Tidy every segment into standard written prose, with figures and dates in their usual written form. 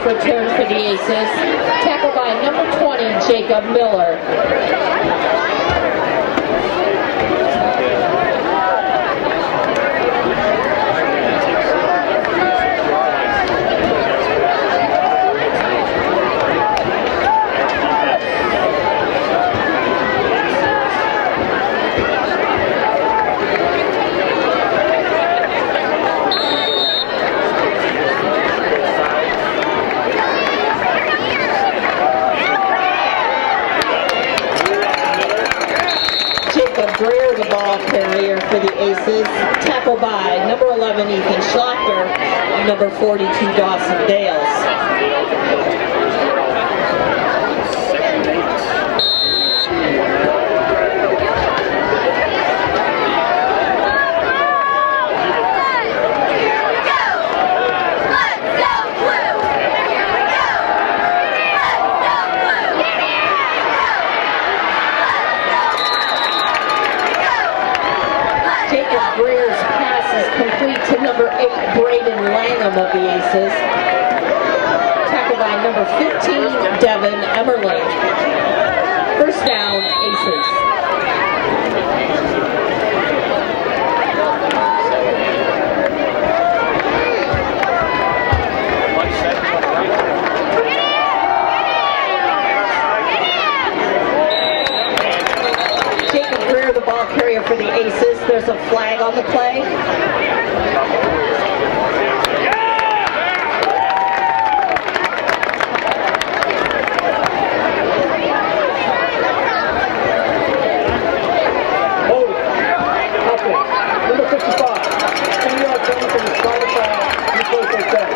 Return for the Aces, tackled by number 20, Jacob Miller. Greer, the ball carrier for the Aces, tackled by number 11, Ethan Schlachter, and number 42, Dawson Dales. Greer's pass is complete to number 8, Braden Langham of the Aces. Tackled by number 15, Devin Emmerling. First down, Aces. Jacob Greer, the ball carrier for the Aces. There's a flag on the play. Number 55. 10 yards down from the spot of foul. He plays like that.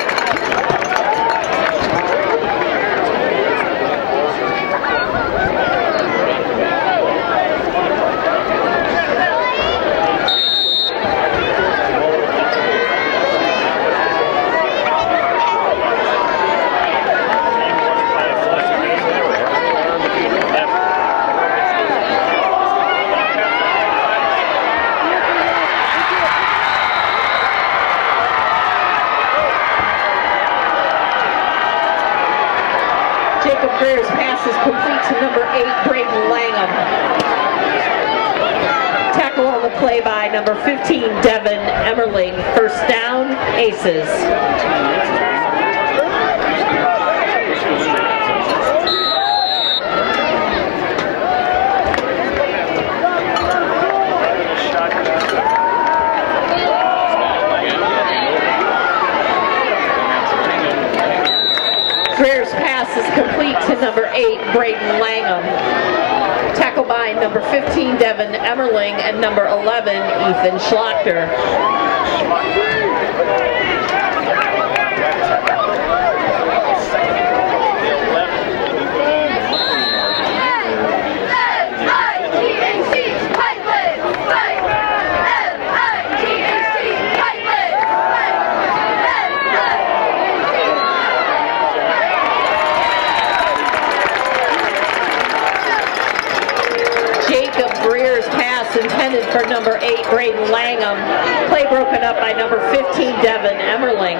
Jacob Greer's pass is complete to number 8, Braden Langham. Tackle on the play by number 15, Devin Emmerling. First down, Aces. Greer's pass is complete to number 8, Braden Langham. Tackle by number 15, Devin Emmerling, and number 11, Ethan Schlachter. Greer's pass intended for number 8, Braden Langham. Play broken up by number 15, Devin Emmerling.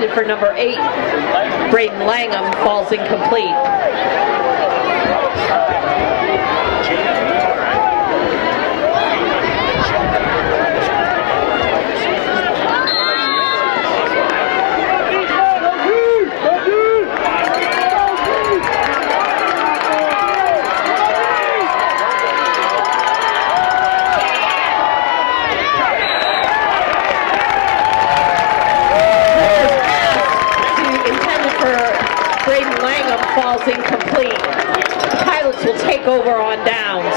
intended for number 8, Braden Langham, falls incomplete. Falls incomplete. The Pilots will take over on downs.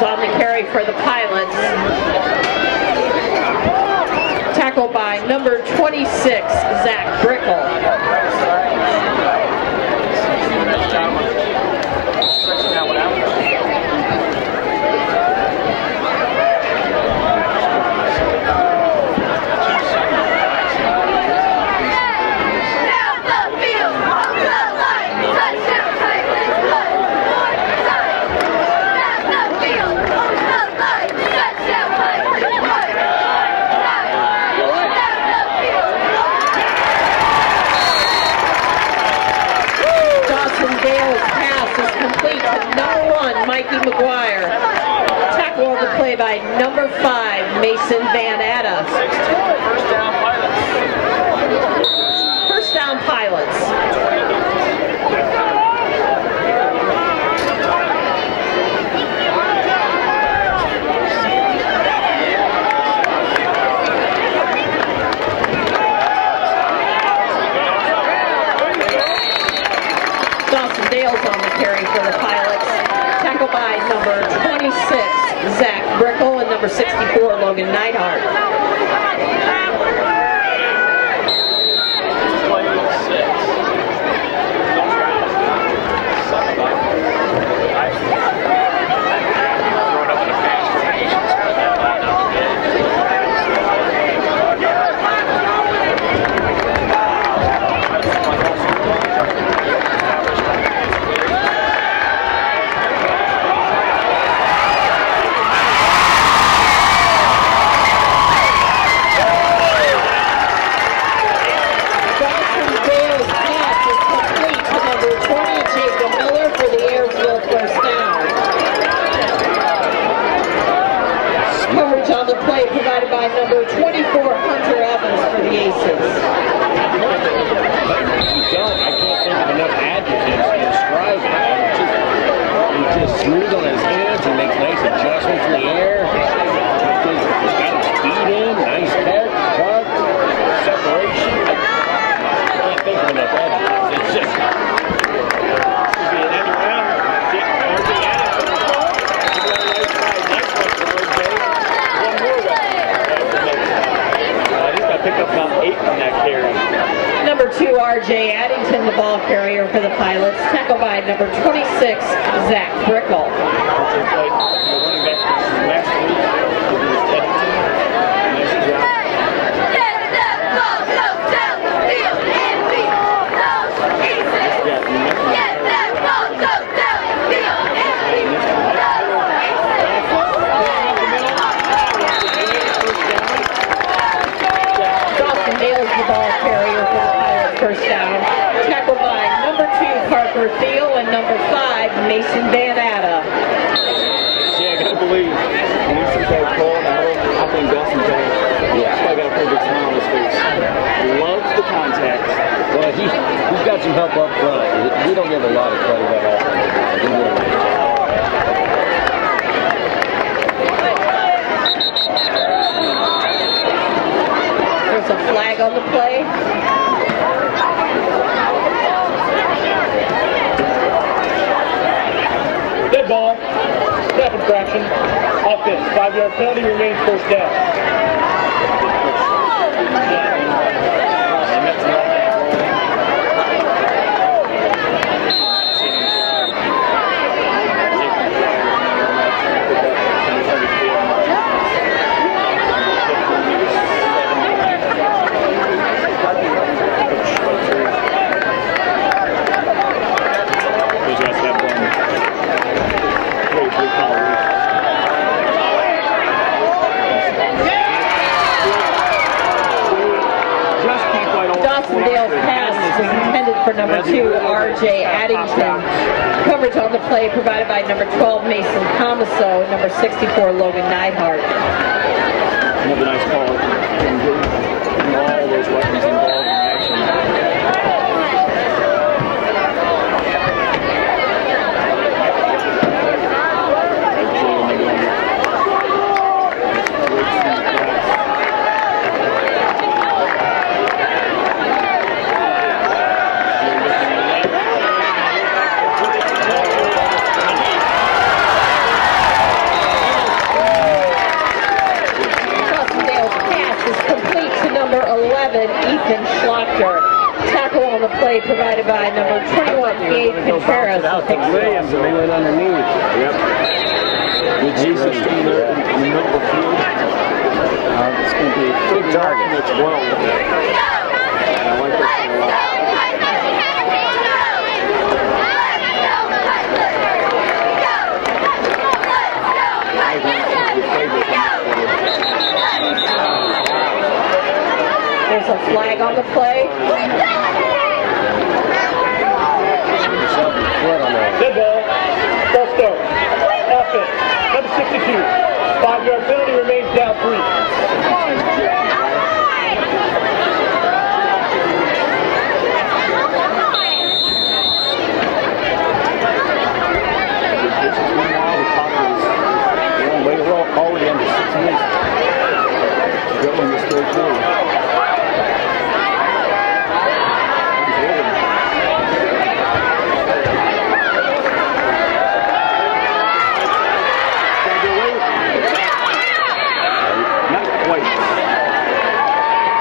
On the carry for the Pilots. Tackled by number 26, Zach Brickle. Mikey McGuire. Tackle on the play by number 5, Mason Van Atta. First down, Pilots. Dawson Dale's on the carry for the Pilots. Tackled by number 26, Zach Brickle, and number 64, Logan Neidhart. Number 24, Hunter Evans for the Aces. I can't think of enough adjectives to describe it. He's just smooth on his hands. He makes nice adjustments in the air. He's got his feet in, nice catch, cut, separation. I can't think of enough adjectives. It's just... Pick up about 8 on that carry. Number 2, R.J. Addington, the ball carrier for the Pilots. Tackled by number 26, Zach Brickle. First down. Tackled by number 2, Parker Thiel, and number 5, Mason Van Atta. Yeah, I gotta believe when he sees that call in the middle, I think Dustin Jones, he's probably got a pretty big smile on his face. He loves the contact. Well, he's got some help up front. We don't give a lot of credit at all. There's a flag on the play. penalty remains first down. Dawsondale's pass was intended for number 2, R.J. Addington. Coverage on the play provided by number 12, Mason Comiso, and number 64, Logan Neidhart. Another nice call. Getting all those weapons involved in action. Ethan Schlachter. Tackle on the play provided by number 21, Gabe Contreras. Williams, and they went underneath. Yep. Good Jesus in there in the middle of the field. It's going to be a big target. That's well. I like that a lot. There's a flag on the play. Dead ball. False start. Offense. Number 62. 5-yard penalty remains down 3. All the end of 6 minutes. Good one this day too.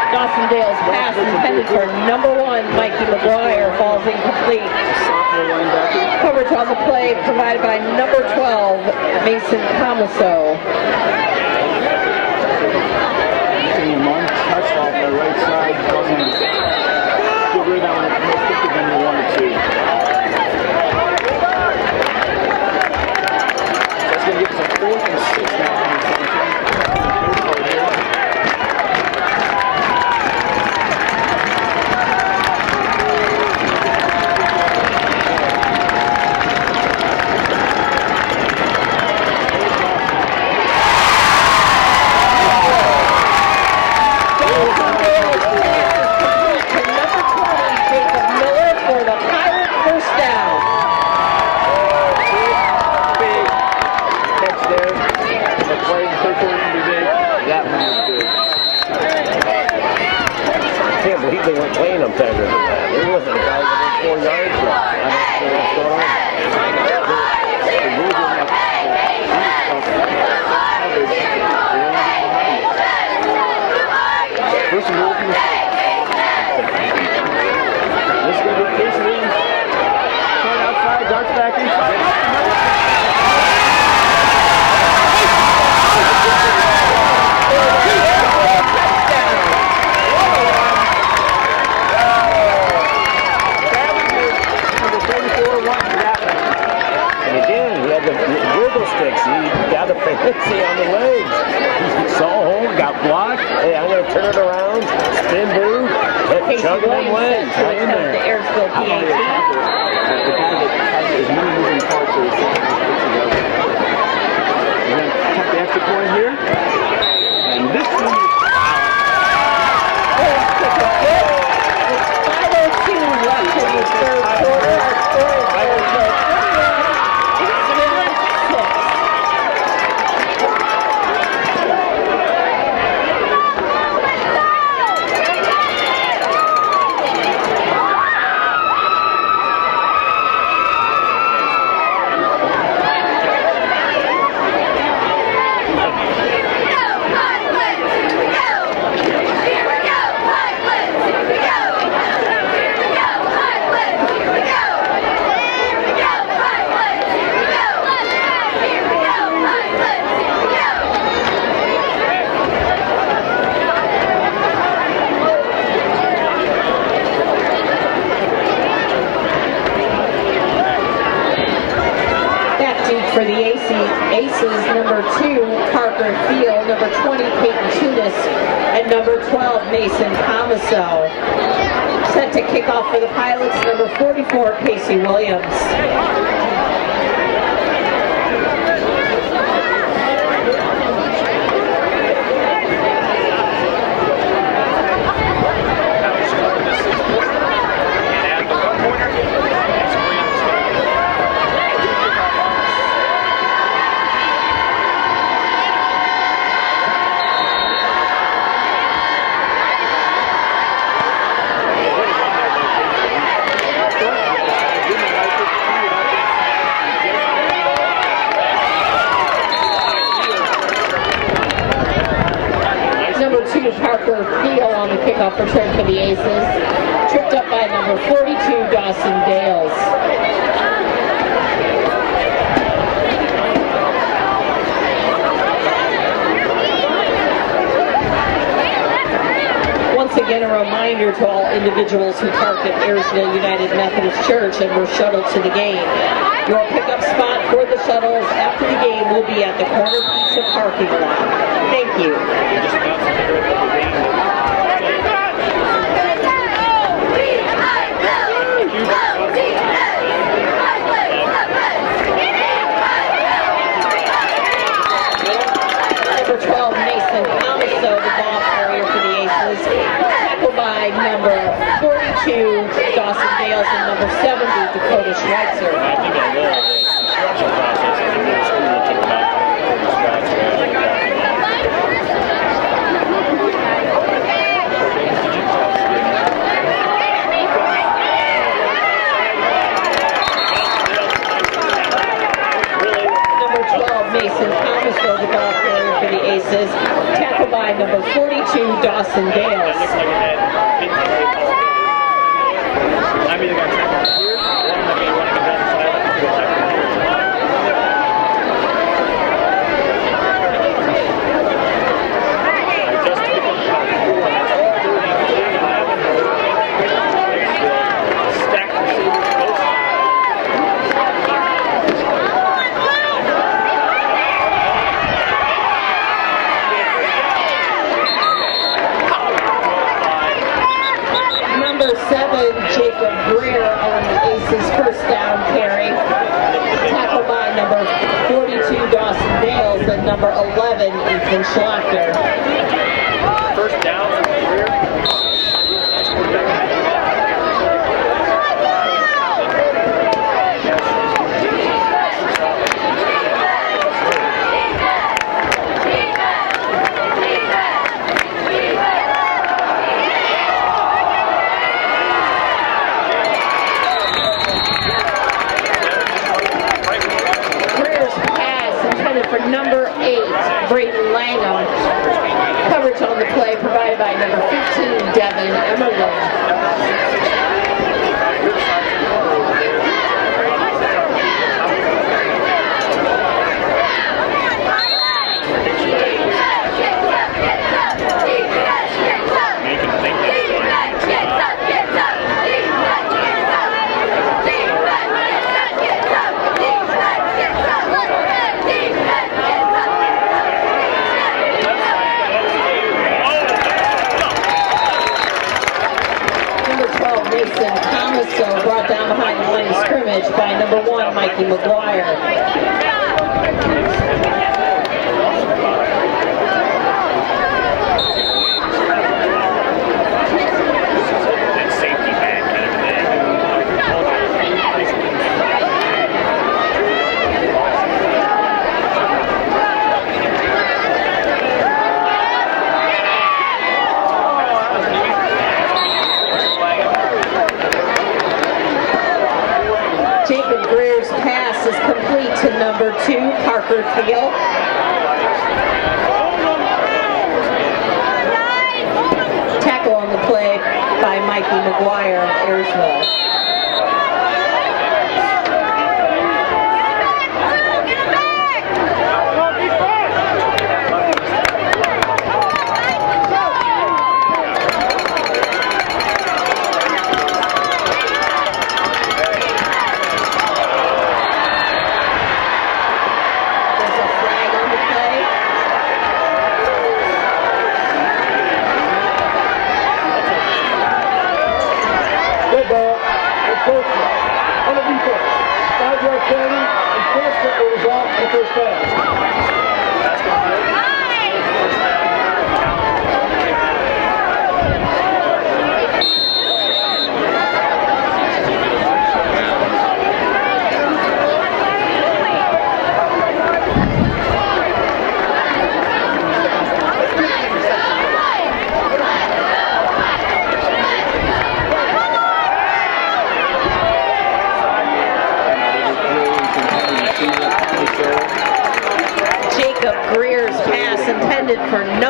Dawsondale's pass intended for number 1, Mikey McGuire, falls incomplete. Coverage on the play provided by number 12, Mason Comiso. Touch off the right side. Doesn't get rid of that one more quicker than you wanted to. That's going to get us a 4th and 6 now. They weren't playing them tighter than that. There wasn't a guy within 4 yards left. I don't know what's going on. First and goal. This is going to be Casey Williams. Short outside, darts back inside. Sticks. He got a fancy on the legs. He saw home, got blocked. Hey, I'm going to turn it around, spin move, hit chug them legs. Right in there. The Ayersville PAT. The guy that has as many moving parts as we're going to check the extra point here. And this one is 5:02 left in the third quarter. Our score is 21-6. number 12, Mason Comiso. Set to kick off for the Pilots, number 44, Casey Williams. On the kickoff return for the Aces, tripped up by number 42, Dawson Dales. Once again, a reminder to all individuals who parked at Ayersville United Methodist Church and were shuttled to the game. Your pickup spot for the shuttles after the game will be at the Corner Pizza parking lot. Thank you. Number 12, Mason Comiso, the ball carrier for the Aces, tackled by number 42, Dawson Dales, and number 70, Dakota Schweitzer. I think I know the construction process in the middle school will take about 30 spots. Number 12, Mason Comiso, the ball carrier for the Aces, tackled by number 42, Dawson Dales. I'm either going to tackle here, or I'm going to be running down the sideline to go tackle here. I just picked up about 4, and that's 30, 11. Stacked receivers, both sides. Number 7, Jacob Greer on the Aces first down carry, tackled by number 42, Dawson Dales, and number 11, Ethan Schlachter. First down from the rear. Greer's pass intended for number 8, Brayden Langham. Coverage on the play provided by number 15, Devin Emmerling. Mason Comiso brought down behind the line of scrimmage by number 1, Mikey McGuire. Jacob Greer's pass is complete to number 2, Parker Field. Tackle on the play by Mikey McGuire of Ayersville. There's a flag on the play.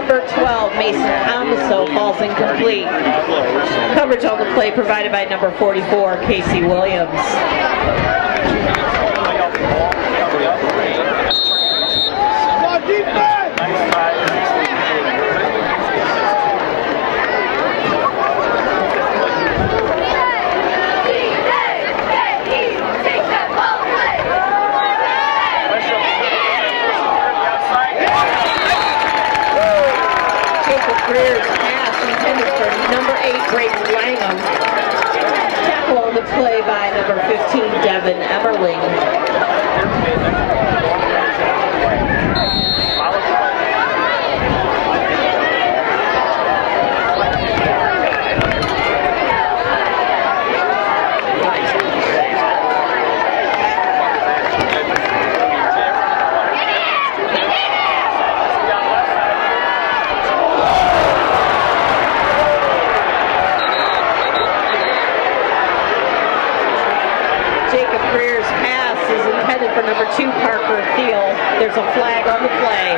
number 12, Mason Amaso, falls incomplete. Coverage on the play provided by number 44, Casey Williams. Greer's pass intended for number 8, Brayden Langham. Tackle on the play by number 15, Devin Emmerling. For number 2, Parker Thiel. There's a flag on the play.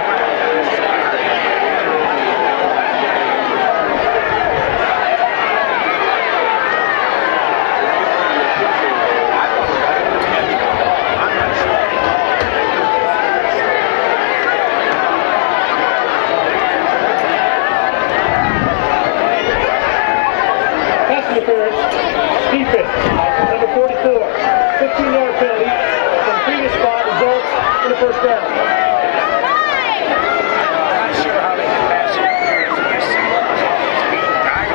Pass interference. Defense. Number 44. 15-yard penalty. Previous spot results in the first down. Not sure how they can pass Let's go, guys!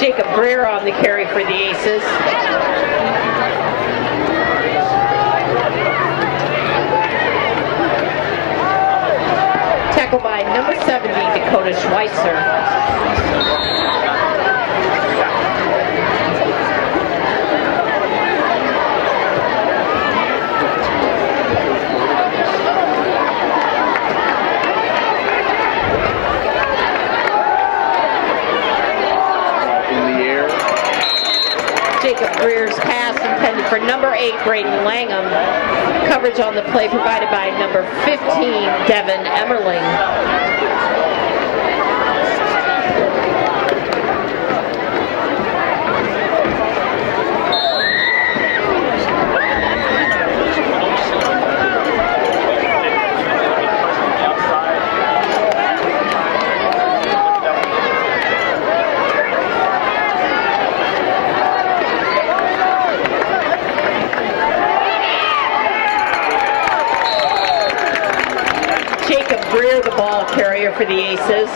Jacob Greer on the carry for the Aces. Tackle by number 70, Dakota Schweitzer. Greer's pass intended for number 8, Brayden Langham. Coverage on the play provided by number 15, Devin Emmerling. Greer, the ball carrier for the Aces.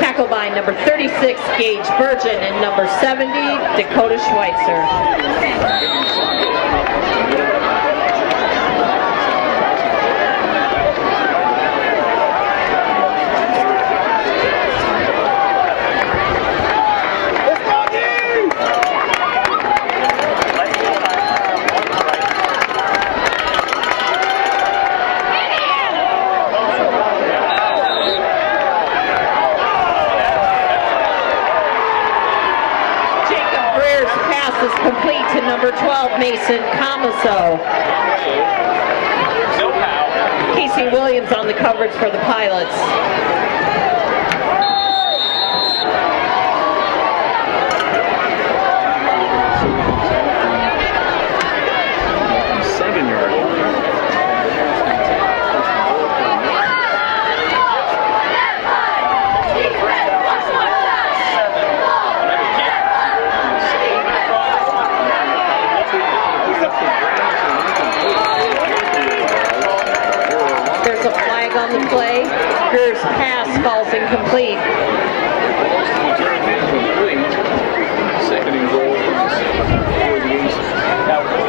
Tackle by number 36, Gage Burgeon, and number 70, Dakota Schweitzer. Complete to number 12, Mason Camaso. Casey Williams on the coverage for the Pilots. On the play, Greer's pass falls incomplete. Second and goal for the Aces. Now,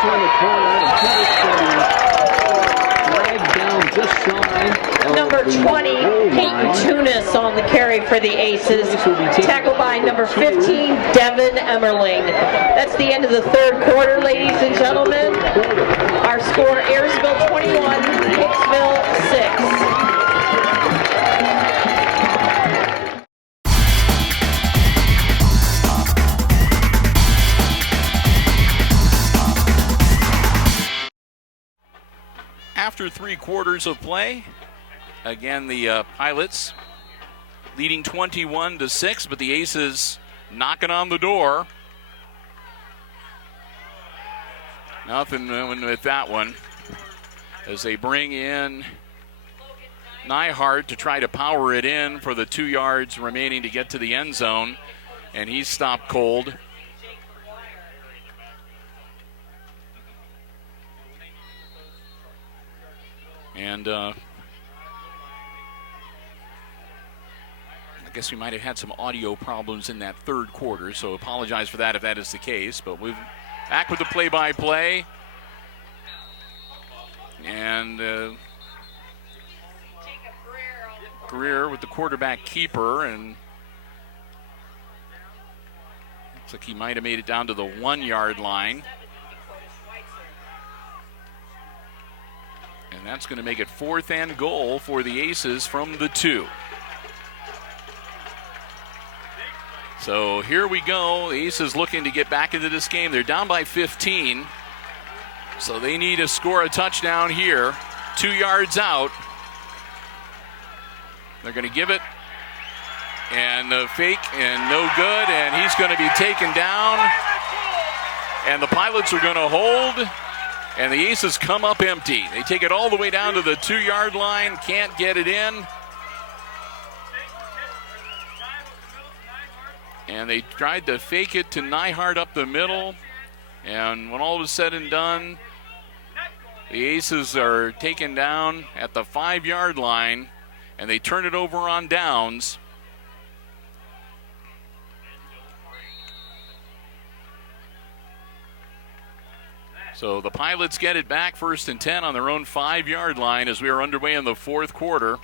turn the corner and Pettis dragged down just shy. Number 20, Peyton Tunis on the carry for the Aces. Tackled by number 15, Devin Emmerling. That's the end of the third quarter, ladies and gentlemen. Our score, Ayersville 21, Hicksville 6. After 3 quarters of play, again the Pilots leading 21-6, but the Aces knocking on the door. Nothing with that one as they bring in Nyhart to try to power it in for the 2 yards remaining to get to the end zone, and he's stopped cold. And I guess we might have had some audio problems in that third quarter, so apologize for that if that is the case. But we're back with the play-by-play. And Greer with the quarterback keeper, and looks like he might have made it down to the 1 yard line. And that's going to make it 4th and goal for the Aces from the 2. So here we go. The Aces looking to get back into this game. They're down by 15. So they need to score a touchdown here. 2 yards out. They're going to give it. And the fake and no good. And he's going to be taken down. And the Pilots are going to hold. And the Aces come up empty. They take it all the way down to the 2 yard line. Can't get it in. And they tried to fake it to Nyhart up the middle. And when all was said and done, the Aces are taken down at the 5 yard line. And they turn it over on downs. So the Pilots get it back 1st and 10 on their own 5 yard line as we are underway in the 4th quarter.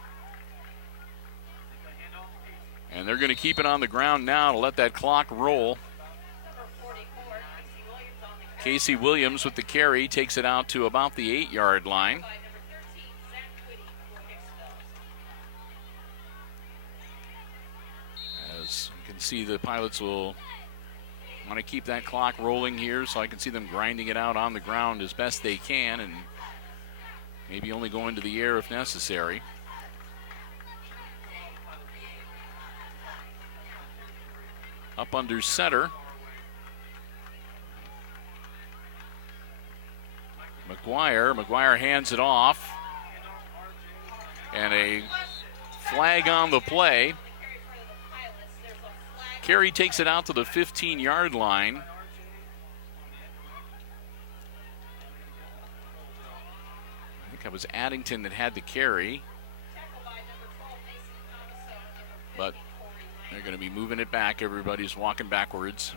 And they're going to keep it on the ground now to let that clock roll. Casey Williams with the carry takes it out to about the 8 yard line. As you can see, the Pilots will want to keep that clock rolling here, so I can see them grinding it out on the ground as best they can and maybe only go into the air if necessary. Up under center. McGuire hands it off. And a flag on the play. Carey takes it out to the 15 yard line. I think it was Addington that had the carry. But they're going to be moving it back. Everybody's walking backwards.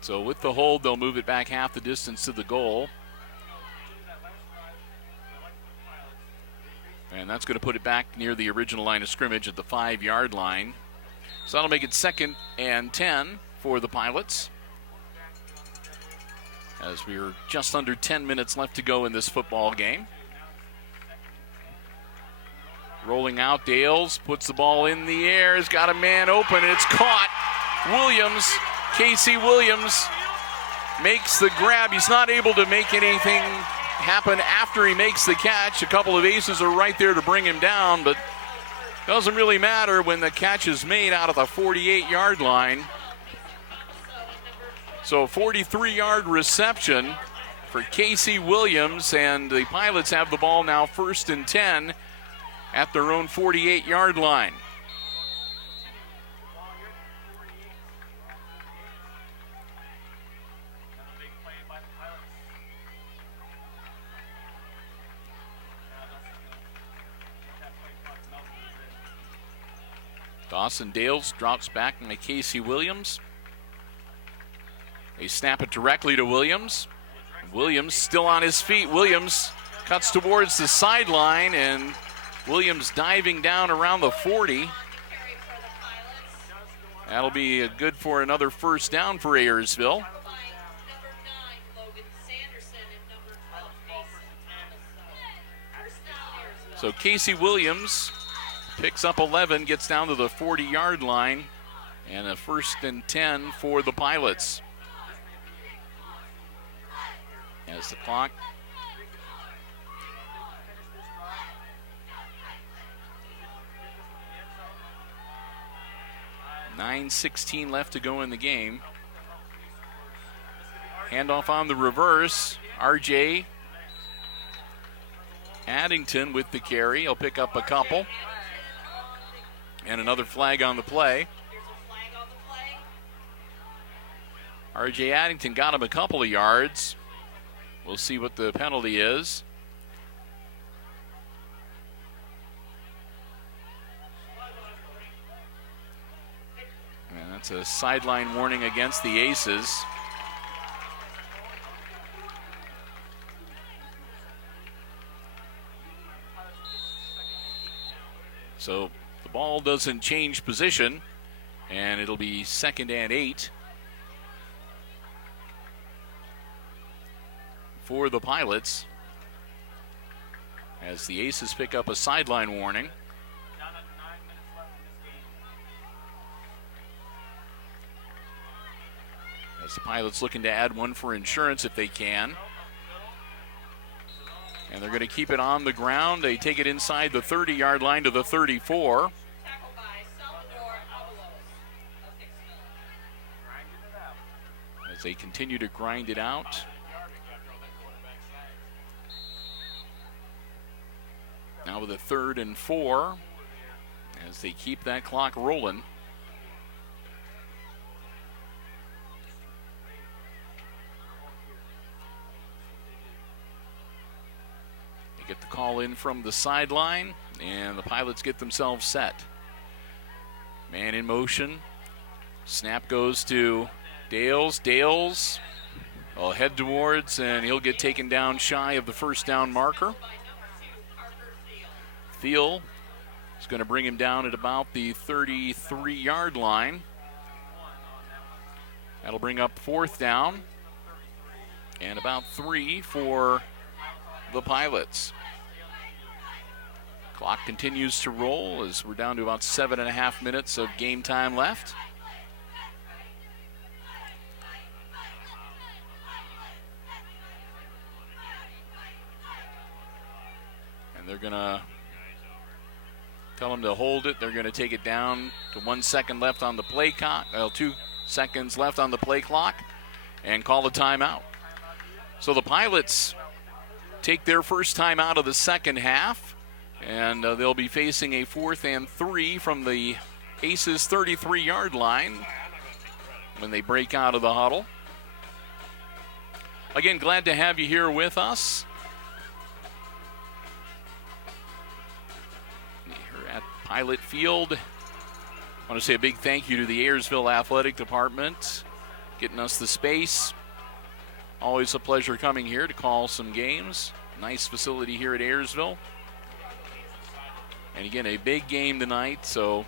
So with the hold, they'll move it back half the distance to the goal. And that's going to put it back near the original line of scrimmage at the 5 yard line. So that'll make it 2nd and 10 for the Pilots. As we're just under 10 minutes left to go in this football game. Rolling out, Dales puts the ball in the air, has got a man open, and it's caught. Williams, Casey Williams, makes the grab. He's not able to make anything happen after he makes the catch. A couple of Aces are right there to bring him down, but doesn't really matter when the catch is made out of the 48 yard line. So a 43-yard reception for Casey Williams, and the Pilots have the ball now 1st and 10 at their own 48 yard line. Dawson Dales drops back by Casey Williams. They snap it directly to Williams. Williams still on his feet. Williams cuts towards the sideline, and Williams diving down around the 40. That'll be good for another first down for Ayersville. So Casey Williams picks up 11, gets down to the 40-yard line, and a 1st and 10 for the Pilots. As the clock .9:16 left to go in the game. Handoff on the reverse. RJ Addington with the carry. He'll pick up a couple. And another flag on the play. RJ Addington got him a couple of yards. We'll see what the penalty is. And that's a sideline warning against the Aces. So the ball doesn't change position, and it'll be 2nd and 8 for the Pilots as the Aces pick up a sideline warning. As the Pilots looking to add one for insurance if they can. And they're going to keep it on the ground. They take it inside the 30-yard line to the 34. As they continue to grind it out. Now with a 3rd and 4 as they keep that clock rolling. Get the call in from the sideline, and the Pilots get themselves set. Man in motion. Snap goes to Dales. Dales will head towards, and he'll get taken down shy of the first down marker. Thiel is going to bring him down at about the 33-yard line. That'll bring up 4th down, and about 3 for the Pilots. Clock continues to roll as we're down to about 7.5 minutes of game time left. And they're going to tell them to hold it. They're going to take it down to 1 second left on the play clock. 2 seconds left on the play clock and call a timeout. So the Pilots take their first time out of the second half, and they'll be facing a 4th and 3 from the Aces 33-yard line when they break out of the huddle. Again, glad to have you here with us. Here at Pilot Field. I want to say a big thank you to the Ayersville Athletic Department, getting us the space. Always a pleasure coming here to call some games. Nice facility here at Ayersville. And again, a big game tonight, so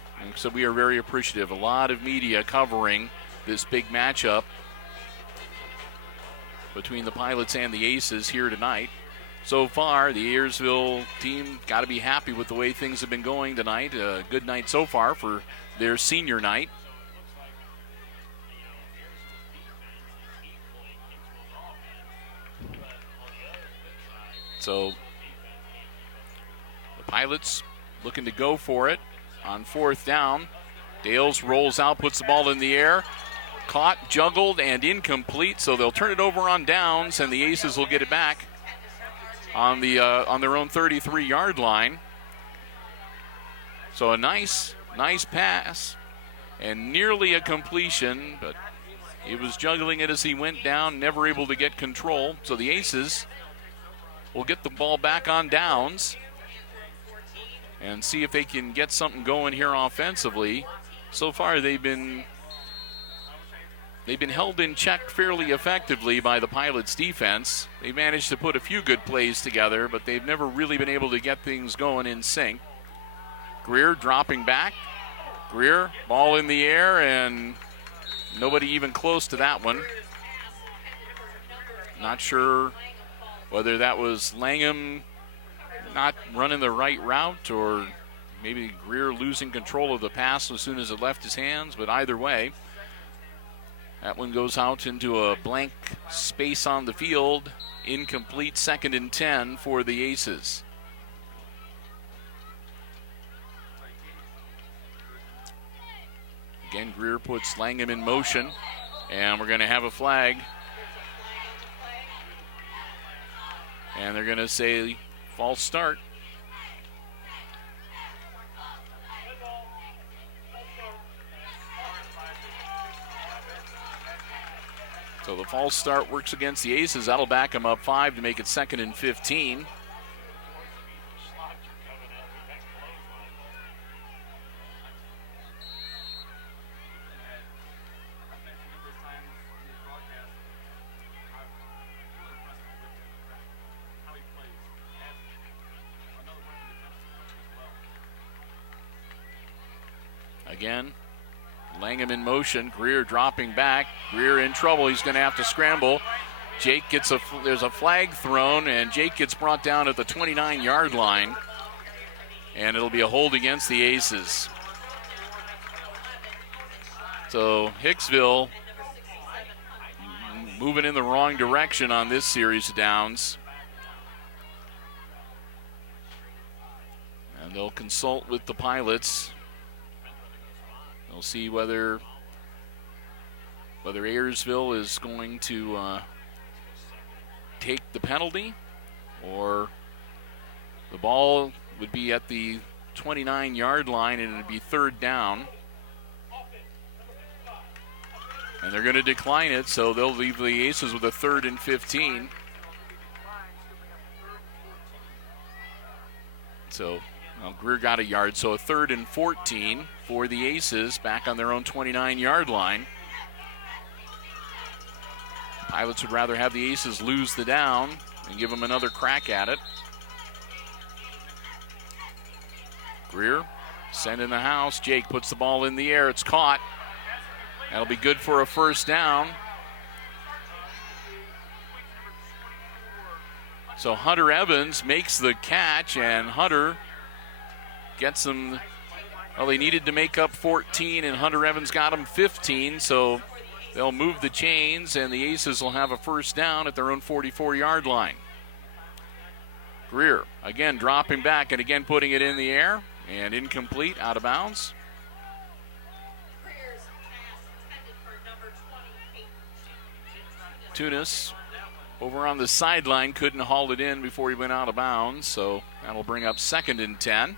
we are very appreciative. A lot of media covering this big matchup between the Pilots and the Aces here tonight. So far, the Ayersville team got to be happy with the way things have been going tonight. A good night so far for their senior night. So the Pilots looking to go for it on 4th down. Dales rolls out, puts the ball in the air. Caught, juggled, and incomplete, so they'll turn it over on downs, and the Aces will get it back on their own 33-yard line. So a nice pass and nearly a completion, but he was juggling it as he went down, never able to get control. So the Aces will get the ball back on downs and see if they can get something going here offensively. so far they've been held in check fairly effectively by the Pilots defense. They managed to put a few good plays together, but they've never really been able to get things going in sync. Greer dropping back. Greer, ball in the air, and nobody even close to that one. Not sure whether that was Langham not running the right route or maybe Greer losing control of the pass as soon as it left his hands, but either way, that one goes out into a blank space on the field. Incomplete, 2nd and 10 for the Aces. Again, Greer puts Langham in motion, and we're going to have a flag. And they're going to say false start. So the false start works against the Aces. That'll back them up 5 to make it 2nd and 15. Again, Langham in motion. Greer dropping back. Greer in trouble. He's going to have to scramble. Jake gets there's a flag thrown, and Jake gets brought down at the 29-yard line. And it'll be a hold against the Aces. So Hicksville moving in the wrong direction on this series of downs. And they'll consult with the Pilots. We'll see whether Ayersville is going to take the penalty, or the ball would be at the 29-yard line and it would be 3rd down. And they're going to decline it, so they'll leave the Aces with a 3rd and 15. So Greer got a yard, so a 3rd and 14 for the Aces back on their own 29-yard line. Pilots would rather have the Aces lose the down and give them another crack at it. Greer sent in the house. Jake puts the ball in the air. It's caught. That'll be good for a 1st down. So Hunter Evans makes the catch, and Hunter gets them. Well, they needed to make up 14, and Hunter Evans got them 15, so they'll move the chains, and the Aces will have a 1st down at their own 44-yard line. Greer, again, dropping back and again putting it in the air, and incomplete, out of bounds. Tunis over on the sideline couldn't haul it in before he went out of bounds, so that'll bring up 2nd and 10.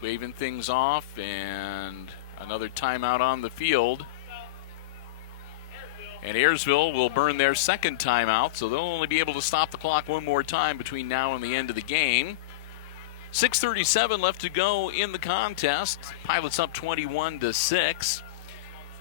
Waving things off, and another timeout on the field. And Ayersville will burn their 2nd timeout, so they'll only be able to stop the clock one more time between now and the end of the game. 6:37 left to go in the contest. Pilots up 21-6.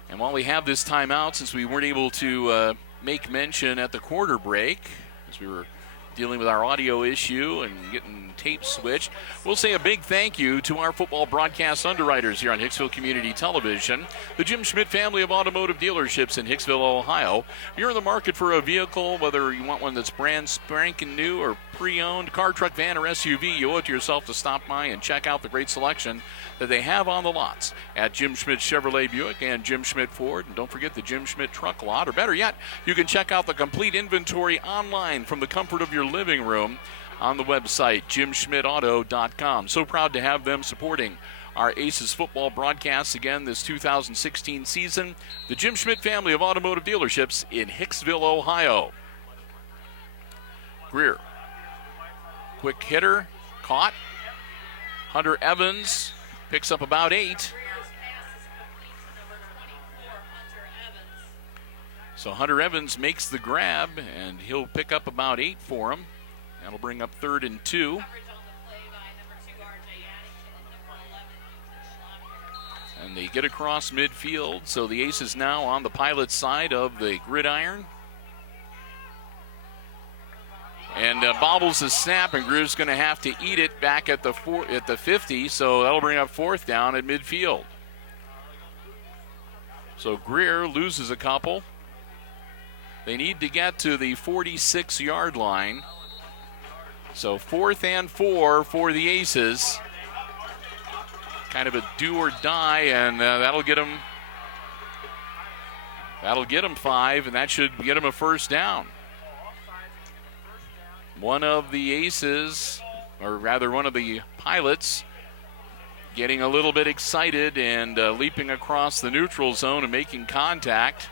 And while we have this timeout, since we weren't able to make mention at the quarter break, as we were dealing with our audio issue and getting tape switched, we'll say a big thank you to our football broadcast underwriters here on Hicksville Community Television, the Jim Schmidt family of automotive dealerships in Hicksville, Ohio. If you're in the market for a vehicle, whether you want one that's brand spanking new or pre-owned, car, truck, van, or SUV, you owe it to yourself to stop by and check out the great selection that they have on the lots at Jim Schmidt Chevrolet Buick and Jim Schmidt Ford. And don't forget the Jim Schmidt truck lot, or better yet, you can check out the complete inventory online from the comfort of your living room on the website, jimschmidtauto.com. So proud to have them supporting our Aces football broadcasts again this 2016 season. The Jim Schmidt family of automotive dealerships in Hicksville, Ohio. Greer, quick hitter, caught. Hunter Evans picks up about 8. So Hunter Evans makes the grab, and he'll pick up about 8 for him. That'll bring up 3rd and 2. And they get across midfield, so the Aces now on the Pilots side of the gridiron. And bobbles the snap, and Greer's going to have to eat it back at the 50, so that'll bring up 4th down at midfield. So Greer loses a couple. They need to get to the 46-yard line. So 4th and 4 for the Aces. Kind of a do or die, and that'll get them 5, and that should get them a 1st down. One of the Aces, or rather one of the Pilots, getting a little bit excited and leaping across the neutral zone and making contact.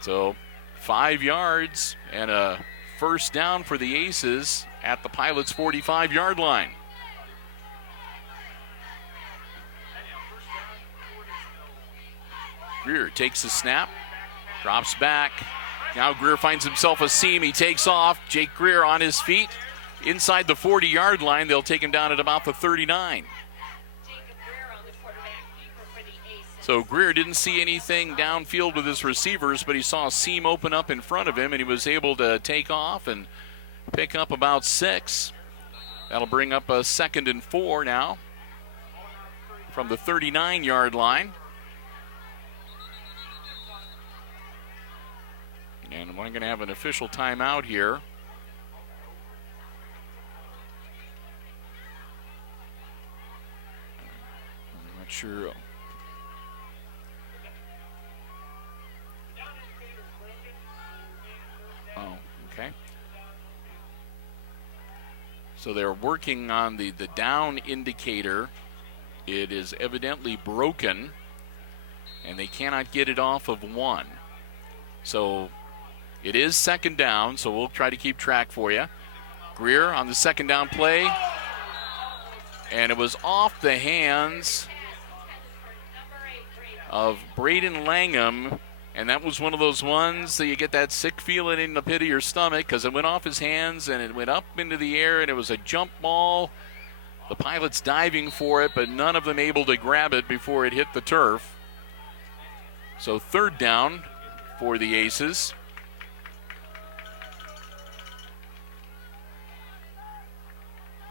So 5 yards and a 1st down for the Aces at the Pilots' 45-yard line. Greer takes the snap, drops back. Now Greer finds himself a seam. He takes off. Jake Greer on his feet. Inside the 40-yard line, they'll take him down at about the 39. So Greer didn't see anything downfield with his receivers, but he saw a seam open up in front of him, and he was able to take off and pick up about 6. That'll bring up a 2nd and 4 now from the 39-yard line. And we're going to have an official timeout here. I'm not sure. Oh, okay. So they're working on the down indicator. It is evidently broken, and they cannot get it off of 1. So it is 2nd down, so we'll try to keep track for you. Greer on the 2nd down play, and it was off the hands of Braden Langham. And that was one of those ones that you get that sick feeling in the pit of your stomach because it went off his hands and it went up into the air, and it was a jump ball. The Pilots diving for it, but none of them able to grab it before it hit the turf. So 3rd down for the Aces.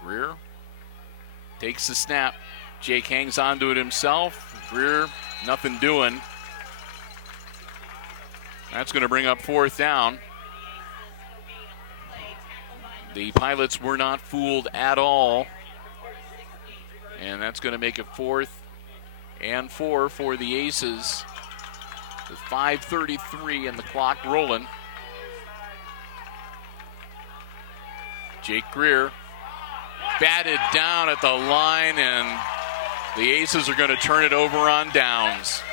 Greer takes the snap. Jake hangs on to it himself. Greer, nothing doing. That's going to bring up 4th down. The Pilots were not fooled at all. And that's going to make it 4th and 4 for the Aces with 5:33 and the clock rolling. Jake Greer batted down at the line, and the Aces are going to turn it over on downs.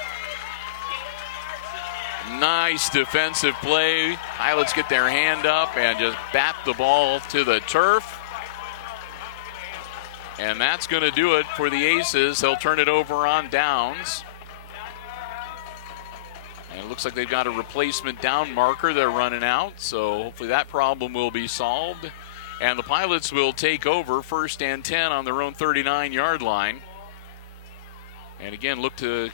Nice defensive play. Pilots get their hand up and just bat the ball to the turf. And that's going to do it for the Aces. They'll turn it over on downs. And it looks like they've got a replacement down marker they're running out, so hopefully that problem will be solved. And the Pilots will take over 1st and 10 on their own 39-yard line. And again, look to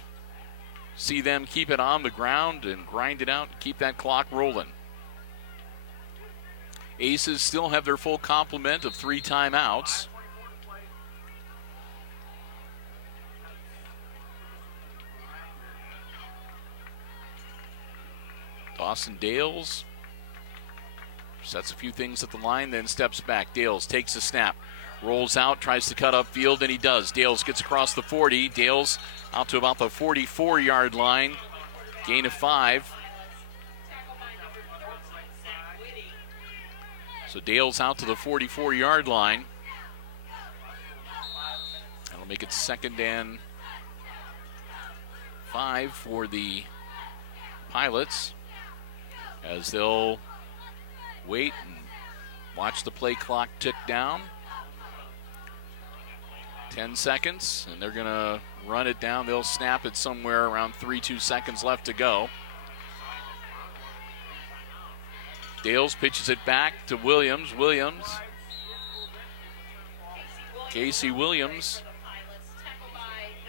see them keep it on the ground and grind it out and keep that clock rolling. Aces still have their full complement of 3 timeouts. Dawson Dales sets a few things at the line, then steps back. Dales takes a snap, rolls out, tries to cut upfield, and he does. Dales gets across the 40. Dales out to about the 44-yard line. Gain of 5. So Dales out to the 44-yard line. That'll make it 2nd and 5 for the Pilots, as they'll wait and watch the play clock tick down. 10 seconds, and they're going to run it down. They'll snap it somewhere around 3-2 seconds left to go. Dales pitches it back to Williams. Casey Williams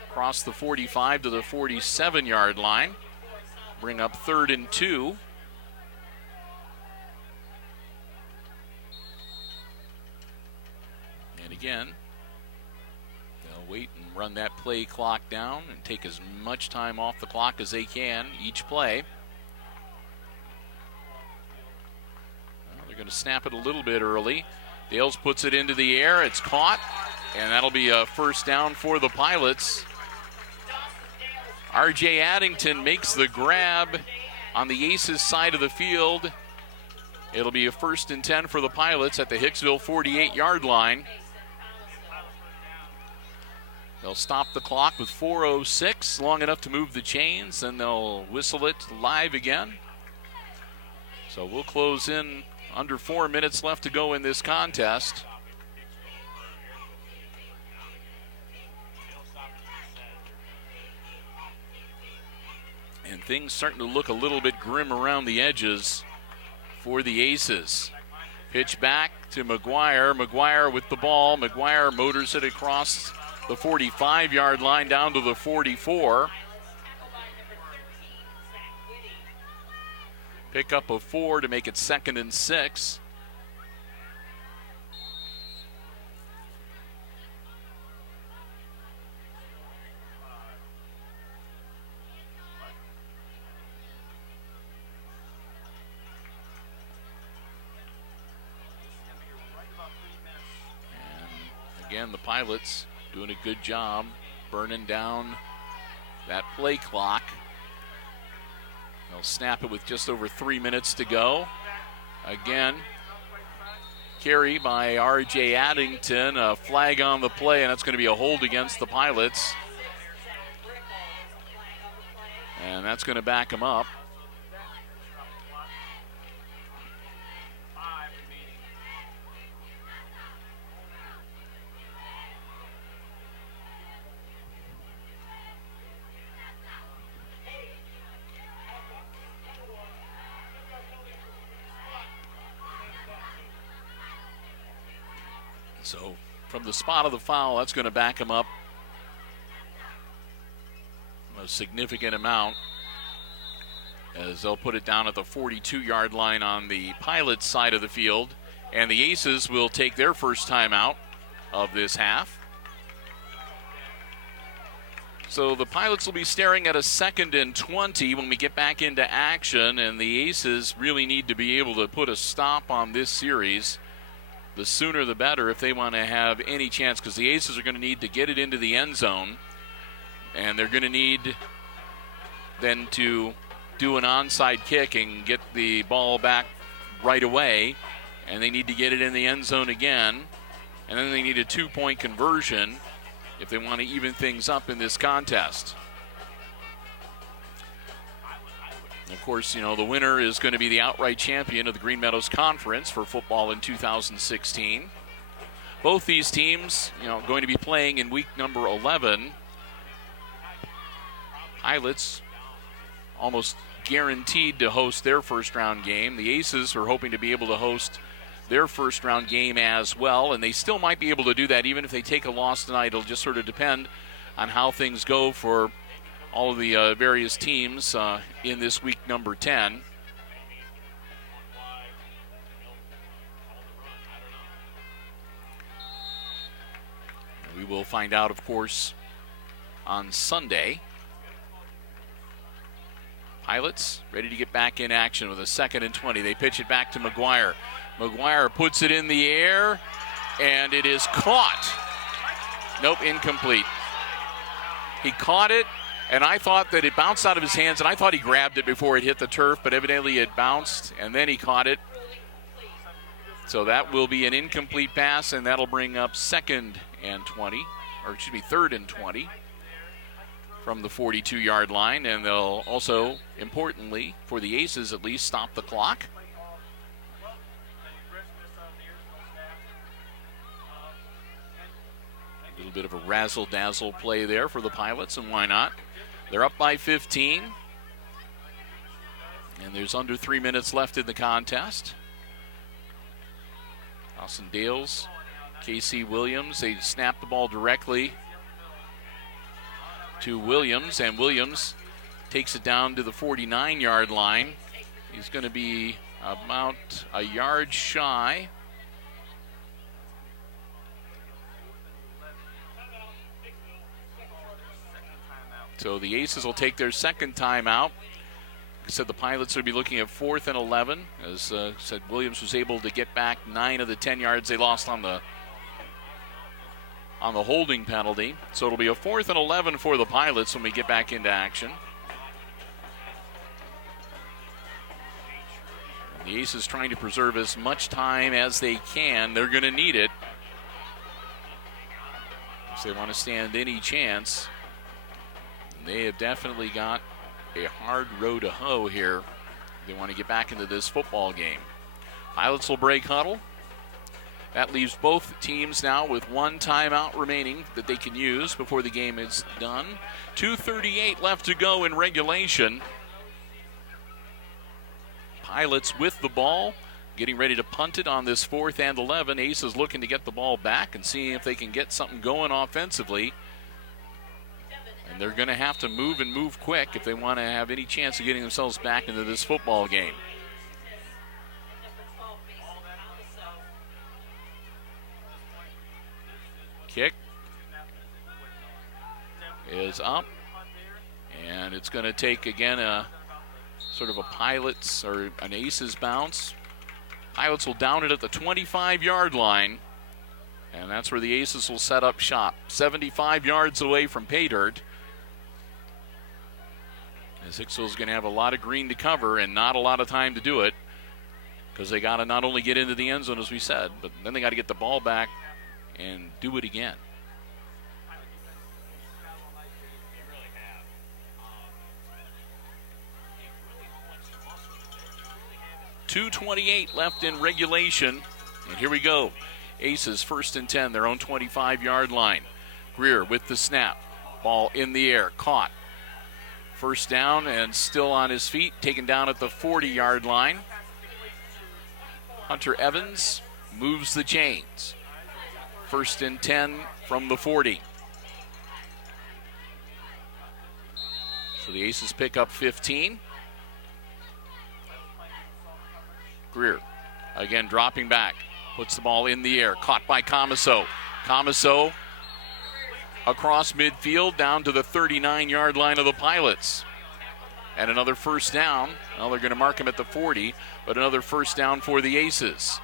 across the 45 to the 47-yard line. Bring up 3rd and 2. And again, they'll wait and run that play clock down and take as much time off the clock as they can each play. Well, they're going to snap it a little bit early. Dales puts it into the air. It's caught, and that'll be a first down for the Pilots. R.J. Addington makes the grab on the Aces side of the field. It'll be a 1st and 10 for the Pilots at the Hicksville 48-yard line. They'll stop the clock with 4:06, long enough to move the chains, and they'll whistle it live again. So we'll close in under 4 minutes left to go in this contest. And things starting to look a little bit grim around the edges for the Aces. Pitch back to McGuire. McGuire with the ball. McGuire motors it across the 45-yard line down to the 44. Pick up a 4 to make it 2nd and 6. Again, the Pilots doing a good job burning down that play clock. They'll snap it with just over 3 minutes to go. Again, carry by R.J. Addington, a flag on the play, and that's going to be a hold against the Pilots. And that's going to back them up. So from the spot of the foul, that's going to back him up a significant amount, as they'll put it down at the 42-yard line on the Pilots side of the field. And the Aces will take their first timeout of this half. So the Pilots will be staring at a 2nd and 20 when we get back into action, and the Aces really need to be able to put a stop on this series. The sooner the better if they want to have any chance, because the Aces are going to need to get it into the end zone, and they're going to need then to do an onside kick and get the ball back right away, and they need to get it in the end zone again, and then they need a 2-point conversion if they want to even things up in this contest. Of course, you know, the winner is going to be the outright champion of the Green Meadows Conference for football in 2016. Both these teams, you know, going to be playing in week number 11. Pilots almost guaranteed to host their first-round game. The Aces are hoping to be able to host their first-round game as well, and they still might be able to do that even if they take a loss tonight. It'll just sort of depend on how things go for all of the various teams in this week number 10. We will find out, of course, on Sunday. Pilots ready to get back in action with a 2nd and 20. They pitch it back to McGuire. McGuire puts it in the air, and it is caught. Nope, incomplete. He caught it, and I thought that it bounced out of his hands, and I thought he grabbed it before it hit the turf, but evidently it bounced, and then he caught it. So that will be an incomplete pass, and that'll bring up 2nd and 20, or excuse me, 3rd and 20 from the 42-yard line, and they'll also, importantly, for the Aces at least, stop the clock. A little bit of a razzle-dazzle play there for the Pilots, and why not? They're up by 15. And there's under 3 minutes left in the contest. Austin Dales, Casey Williams, they snap the ball directly to Williams, and Williams takes it down to the 49-yard line. He's going to be about a yard shy. So the Aces will take their second timeout. Like I said, the Pilots will be looking at 4th and 11. As said, Williams was able to get back 9 of the 10 yards they lost on the holding penalty. So it'll be a 4th and 11 for the Pilots when we get back into action. And the Aces trying to preserve as much time as they can. They're going to need it if they want to stand any chance. They have definitely got a hard row to hoe here. They want to get back into this football game. Pilots will break huddle. That leaves both teams now with 1 timeout remaining that they can use before the game is done. 2:38 left to go in regulation. Pilots with the ball, getting ready to punt it on this 4th and 11. Aces looking to get the ball back and see if they can get something going offensively. And they're going to have to move and move quick if they want to have any chance of getting themselves back into this football game. Kick is up, and it's going to take again a sort of a Pilots or an Aces bounce. Pilots will down it at the 25-yard line, and that's where the Aces will set up shop. 75 yards away from pay dirt. As Hicksville's going to have a lot of green to cover and not a lot of time to do it, because they got to not only get into the end zone, as we said, but then they got to get the ball back and do it again. .228 left in regulation, and here we go. Aces 1st and 10, their own 25-yard line. Greer with the snap. Ball in the air, caught. First down and still on his feet, taken down at the 40-yard line. Hunter Evans moves the chains. 1st and 10 from the 40. So the Aces pick up 15. Greer again dropping back, puts the ball in the air, caught by Comiso. Comiso across midfield down to the 39-yard line of the Pilots. And another first down. Well, they're going to mark him at the 40, but another first down for the Aces.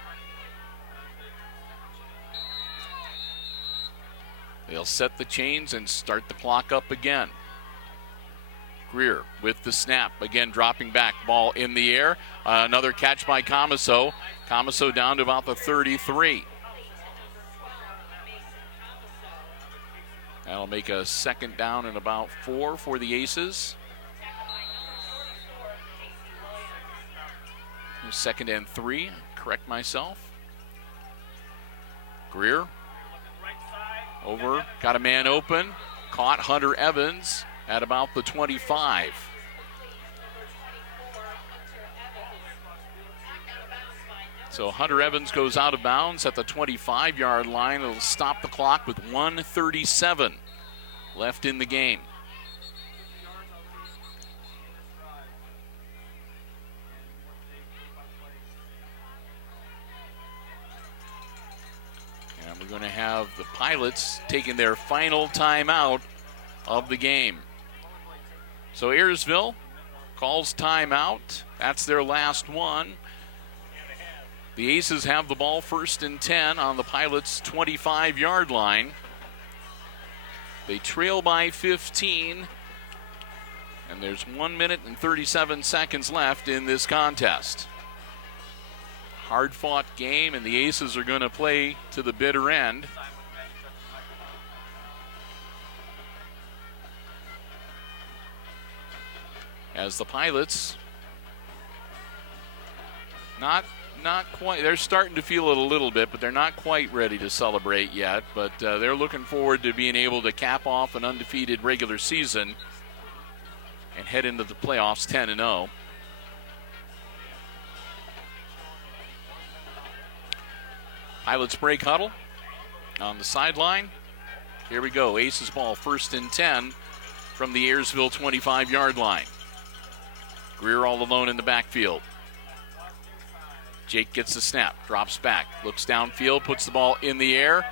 They'll set the chains and start the clock up again. Greer with the snap, again dropping back, ball in the air. Another catch by Comiso. Comiso down to about the 33. That'll make a second down and about 4 for the Aces. 2nd and 3, correct myself. Greer over, got a man open, caught Hunter Evans at about the 25. So Hunter Evans goes out of bounds at the 25-yard line. It'll stop the clock with 1:37 left in the game. And we're going to have the Pilots taking their final timeout of the game. So Ayersville calls timeout. That's their last one. The Aces have the ball 1st and 10 on the Pilots' 25-yard line. They trail by 15, and there's 1 minute and 37 seconds left in this contest. Hard-fought game, and the Aces are going to play to the bitter end. As the Pilots not not quite. They're starting to feel it a little bit, but they're not quite ready to celebrate yet. But they're looking forward to being able to cap off an undefeated regular season and head into the playoffs 10-0. Pilots break huddle on the sideline. Here we go. Aces ball, 1st and 10 from the Ayersville 25-yard line. Greer all alone in the backfield. Jake gets the snap, drops back, looks downfield, puts the ball in the air.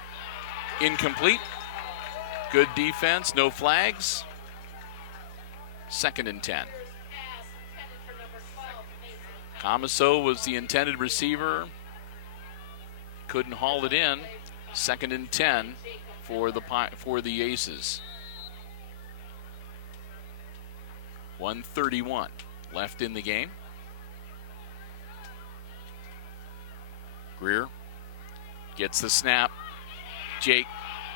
Incomplete. Good defense, no flags. 2nd and 10. Comiso was the intended receiver. Couldn't haul it in. 2nd and 10 for the Aces. 1:31 left in the game. Greer gets the snap. Jake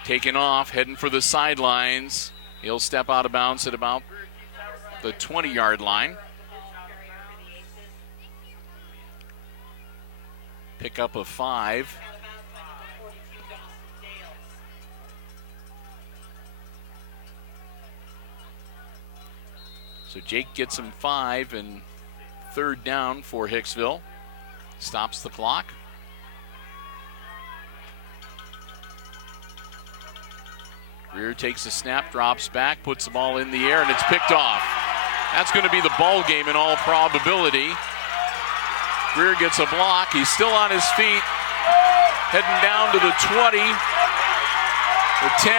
taking off, heading for the sidelines. He'll step out of bounds at about the 20-yard line. Pick up a 5. So Jake gets him 5 and 3rd down for Hicksville. Stops the clock. Greer takes a snap, drops back, puts the ball in the air, and it's picked off. That's going to be the ball game in all probability. Greer gets a block. He's still on his feet. Heading down to the 20. The 10.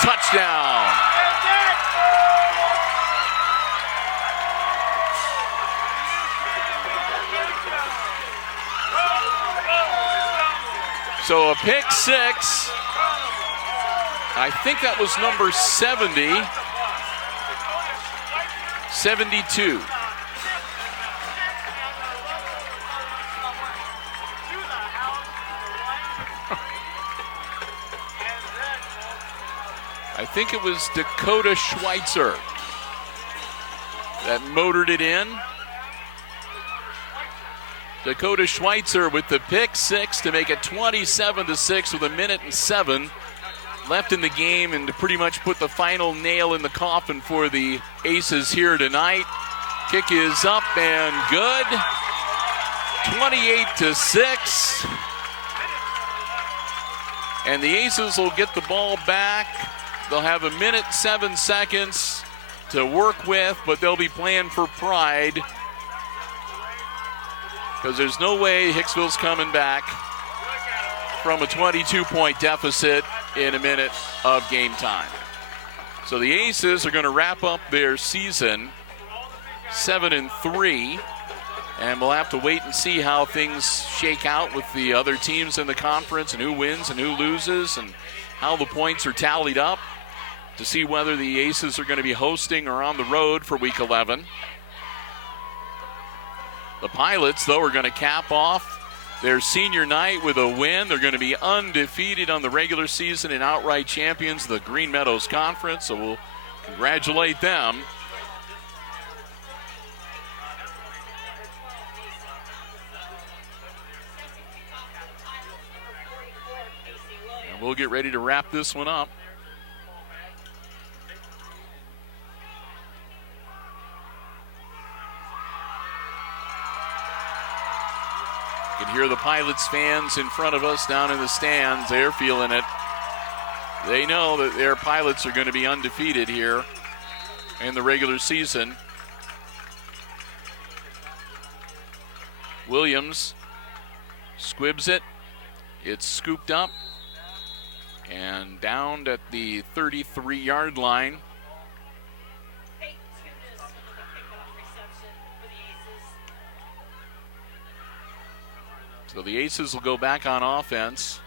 Touchdown. So a pick 6. I think that was number 70. 72. I think it was Dakota Schweitzer that motored it in. Dakota Schweitzer with the pick 6 to make it 27-6 with 1:07 left in the game, and to pretty much put the final nail in the coffin for the Aces here tonight. Kick is up and good. 28-6. And the Aces will get the ball back. They'll have 1:07 to work with, but they'll be playing for pride, because there's no way Hicksville's coming back from a 22-point deficit in a minute of game time. So the Aces are going to wrap up their season 7-3, and we'll have to wait and see how things shake out with the other teams in the conference and who wins and who loses and how the points are tallied up to see whether the Aces are going to be hosting or on the road for Week 11. The Pilots, though, are going to cap off their senior night with a win. They're going to be undefeated on the regular season and outright champions of the Green Meadows Conference, so we'll congratulate them. And we'll get ready to wrap this one up. You can hear the Pilots fans in front of us down in the stands. They're feeling it. They know that their Pilots are going to be undefeated here in the regular season. Williams squibs it. It's scooped up and down at the 33-yard line. So the Aces will go back on offense.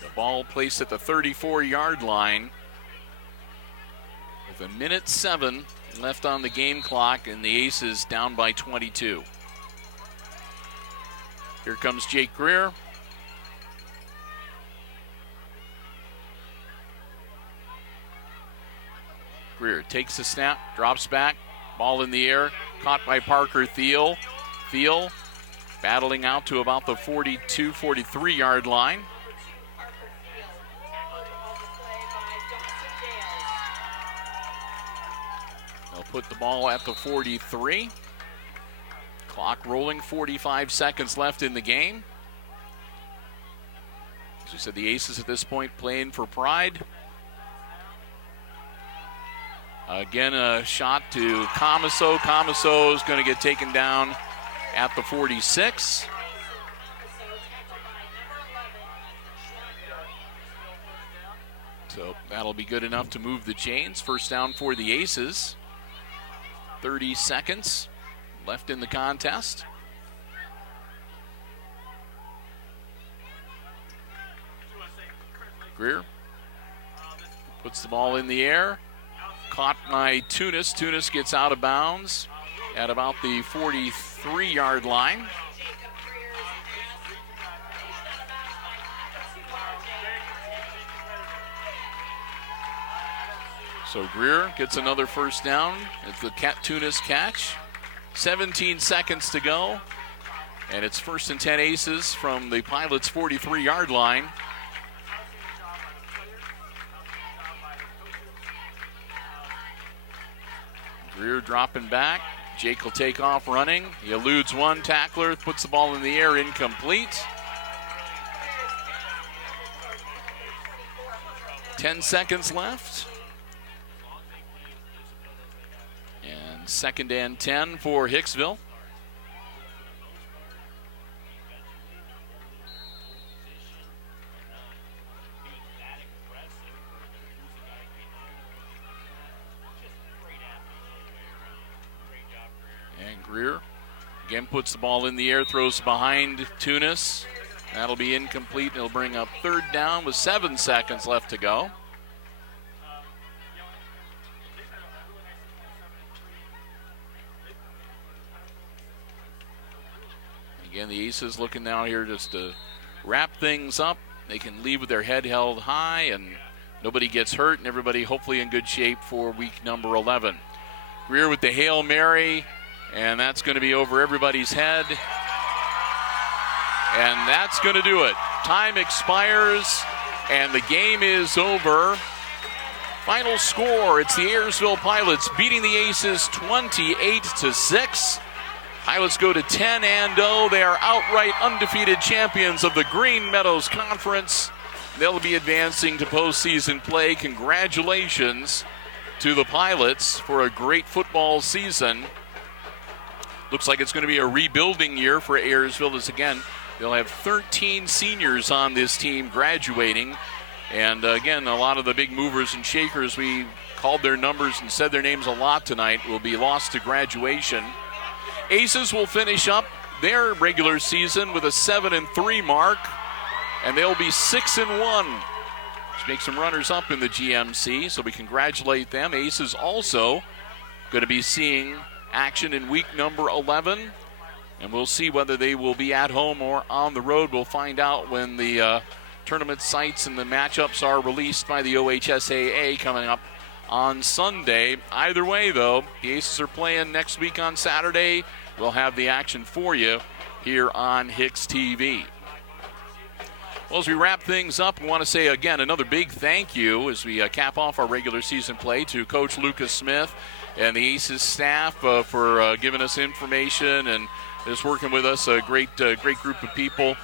The ball placed at the 34-yard line with 1:07 left on the game clock, and the Aces down by 22. Here comes Jake Greer. Greer takes the snap, drops back, ball in the air, caught by Parker Thiel. Thiel battling out to about the 42, 43-yard line. They'll put the ball at the 43. Clock rolling, 45 seconds left in the game. As we said, the Aces at this point playing for pride. Again, a shot to Comiso. Comiso is going to get taken down at the 46. So that'll be good enough to move the chains. First down for the Aces. 30 seconds left in the contest. Greer puts the ball in the air. Caught by Tunis. Tunis gets out of bounds at about the 43-yard line. So Greer gets another first down. It's the Tunis catch. 17 seconds to go. And it's 1st and 10 Aces from the Pilots' 43-yard line. Greer dropping back. Jake will take off running. He eludes one tackler, puts the ball in the air, incomplete. 10 seconds left. And 2nd and 10 for Hicksville. Greer again puts the ball in the air, throws behind Tunis. That'll be incomplete. It'll bring up 3rd down with 7 seconds left to go. Again, the Aces looking now here just to wrap things up. They can leave with their head held high and nobody gets hurt and everybody hopefully in good shape for week number 11. Greer with the Hail Mary. And that's going to be over everybody's head. And that's going to do it. Time expires, and the game is over. Final score, it's the Ayersville Pilots beating the Aces 28-6. Pilots go to 10-0. They are outright undefeated champions of the Green Meadows Conference. They'll be advancing to postseason play. Congratulations to the Pilots for a great football season. Looks like it's going to be a rebuilding year for Ayersville as, again, they'll have 13 seniors on this team graduating. And, again, a lot of the big movers and shakers, we called their numbers and said their names a lot tonight, will be lost to graduation. Aces will finish up their regular season with a 7-3 mark, and they'll be 6-1, which makes them runners-up in the GMC, so we congratulate them. Aces also going to be seeing action in week number 11, and we'll see whether they will be at home or on the road. We'll find out when the tournament sites and the matchups are released by the OHSAA coming up on Sunday. Either way, though, the Aces are playing next week on Saturday. We'll have the action for you here on HIX-TV. Well, as we wrap things up, we want to say again another big thank you as we cap off our regular season play to Coach Lucas Smith and the Aces staff for giving us information and just working with us. A great group of people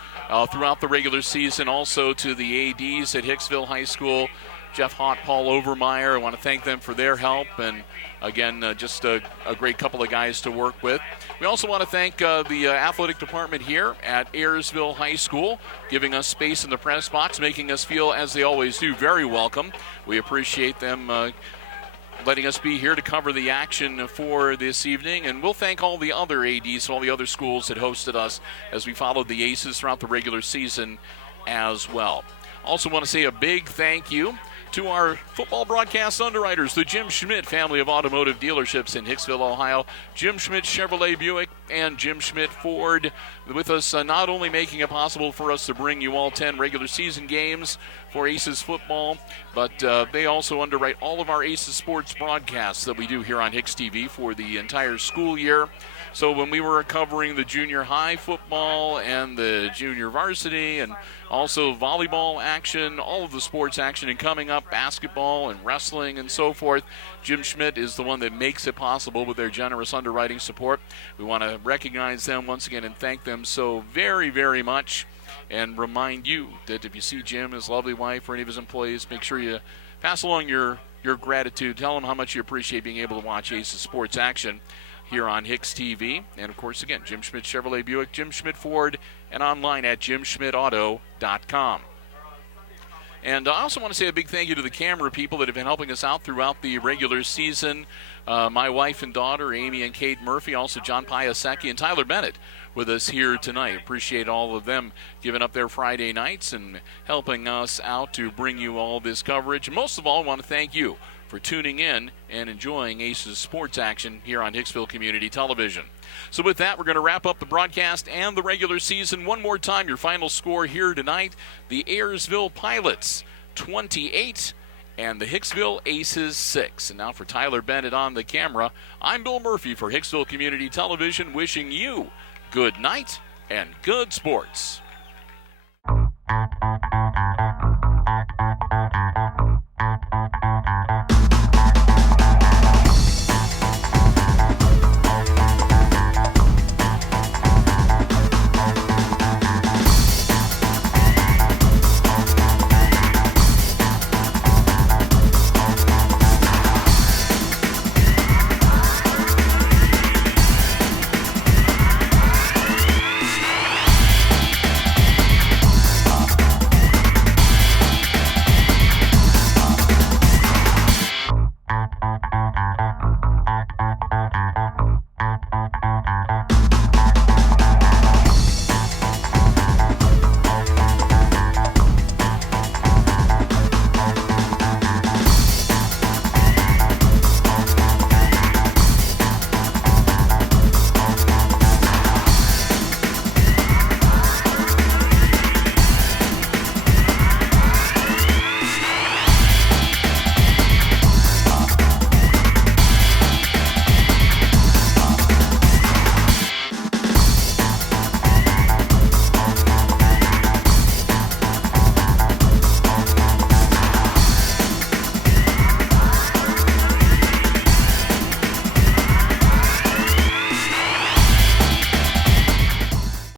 throughout the regular season. Also to the ADs at Hicksville High School, Jeff Hott, Paul Overmeyer. I want to thank them for their help. And again, just a great couple of guys to work with. We also want to thank the athletic department here at Ayersville High School, giving us space in the press box, making us feel, as they always do, very welcome. We appreciate them letting us be here to cover the action for this evening. And we'll thank all the other ADs, all the other schools that hosted us as we followed the Aces throughout the regular season as well. Also want to say a big thank you to our football broadcast underwriters, the Jim Schmidt family of automotive dealerships in Hicksville, Ohio. Jim Schmidt Chevrolet Buick and Jim Schmidt Ford with us, not only making it possible for us to bring you all 10 regular season games for Aces football, but they also underwrite all of our Aces sports broadcasts that we do here on HIX-TV for the entire school year. So when we were covering the junior high football and the junior varsity and also volleyball action, all of the sports action, and coming up basketball and wrestling and so forth, Jim Schmidt is the one that makes it possible with their generous underwriting support. We want to recognize them once again and thank them so very, very much, and remind you that if you see Jim, his lovely wife, or any of his employees, make sure you pass along your gratitude. Tell them how much you appreciate being able to watch Aces sports action here on HIX-TV. And, of course, again, Jim Schmidt Chevrolet Buick, Jim Schmidt Ford, and online at jimschmidtauto.com. And I also want to say a big thank you to the camera people that have been helping us out throughout the regular season. My wife and daughter, Amy and Kate Murphy, also John Piasecki and Tyler Bennett with us here tonight. Appreciate all of them giving up their Friday nights and helping us out to bring you all this coverage. And most of all, I want to thank you for tuning in and enjoying Aces sports action here on Hicksville Community Television. So with that, we're going to wrap up the broadcast and the regular season. One more time, your final score here tonight, the Ayersville Pilots 28 and the Hicksville Aces 6. And now for Tyler Bennett on the camera, I'm Bill Murphy for Hicksville Community Television, wishing you good night and good sports.